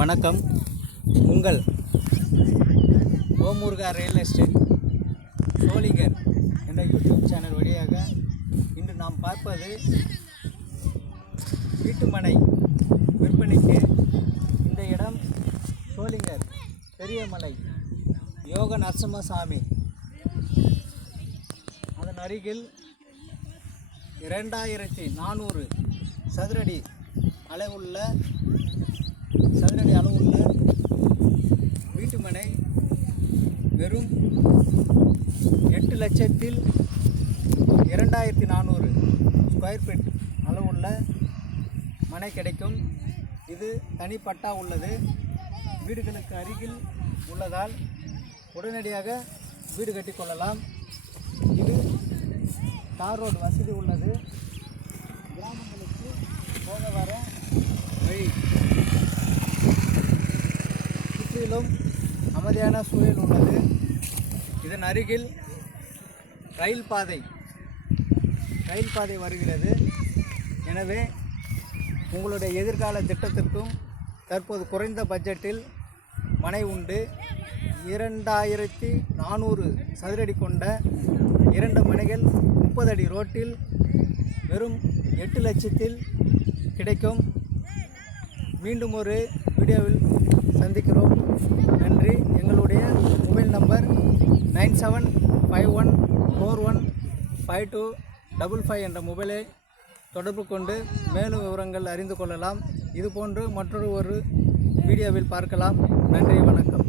வணக்கம். உங்கள் ஓமுருகா real estate Sholinghur என்ற யூடியூப் சேனல் வழியாக இன்று நாம் பார்ப்பது வீட்டுமனை விற்பனைக்கு. இந்த இடம் சோளிங்கர் பெரியமலை யோக நரசிம்மசாமி. அதன் அருகில் 2400 சதுரடி அளவுள்ள வீட்டுமனை வெறும் 8,02,400 ஸ்கொயர் ஃபீட் அளவுள்ள மனை கிடைக்கும். இது தனிப்பட்டா உள்ளது. வீடுகளுக்கு அருகில் உள்ளதால் உடனடியாக வீடு கட்டிக்கொள்ளலாம். இது தார் ரோடு வசதி உள்ளது. கிராமங்களுக்கு போக வர வழி, சுற்றிலும் அமைதியான சூழல் உள்ளது. இதன் அருகில் ரயில் பாதை வருகிறது. எனவே உங்களுடைய எதிர்கால திட்டத்திற்கும் தற்போது குறைந்த பட்ஜெட்டில் மனை உண்டு. 2400 சதுரடி கொண்ட 2 மனைகள் 30 அடி ரோட்டில் வெறும் 8 லட்சத்தில் கிடைக்கும். மீண்டும் ஒரு வீடியோவில் சந்திக்கிறோம். நன்றி. எங்களுடைய மொபைல் நம்பர் 9751415255 என்ற மொபைலை தொடர்பு கொண்டு மேலும் விவரங்கள் அறிந்து கொள்ளலாம். இதுபோன்று மற்றொரு வீடியோவில் பார்க்கலாம். நன்றி, வணக்கம்.